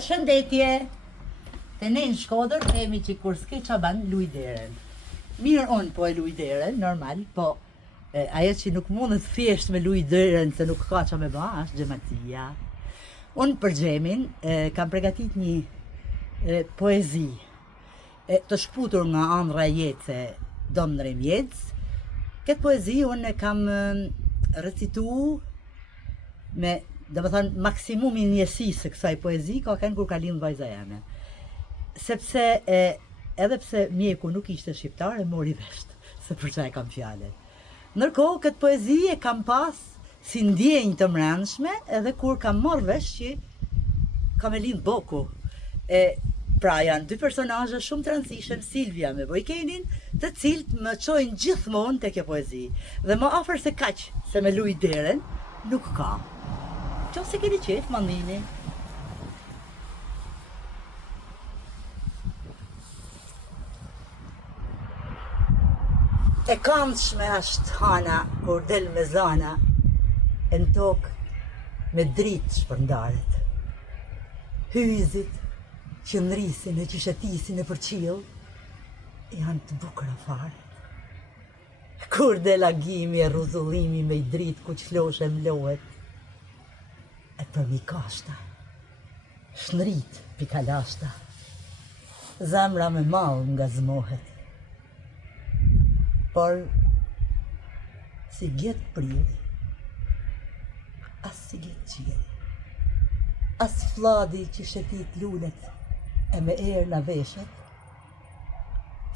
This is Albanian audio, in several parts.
Shëndetje. Të ne në Shkodër themi që kur s'ke qa ban, luj derën. Mirë unë po e luj derën, normal, po ajo që nuk mundet thjesht me luj derën se nuk ka qa me ba, është gjematia. Unë për Xhemin kam pregatit një poezi të shkputur nga Andra Jece, Domnër Mjec. Këtë poezi unë e kam recitu me, dhe më thënë, maksimumin njësisë kësaj poezi ka kënë kur ka lindë vajza jeme. Sepse edhe pse mjeku nuk ishte shqiptar, e mori vesht, se për çaj kam fjale. Ndërkohë, këtë poezi e kam pas si ndjenjë të mrenshme, edhe kur kam marrë vesh që kam e lindë boku. Pra janë dy personazhe shumë të rëndësishëm, Silvia me Bojkenin, të cilët më çojnë gjithmonë te kjo poezi. Dhe më afër se kaq, se me luj derën, nuk ka. Qofse keni qef, mandini. E këndshme është hana kur del me zana, e në tokë me dritë shpërndaret. Hyzit që nrisin e që shetisin e për qiell, janë të bukura fare. Kur del agimi e rruzullimi me i dritë ku qloshe mlohet, e për mi kashta, shnrit pikalashta, zemra me mal nga zmohet. Por, si gjetë priri, as si gjetë qiri, as fladi që shetit lulet e me erë në veshet,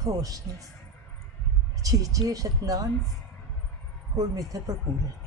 poshnës që i qeshet nënës, kur mi të përpullet.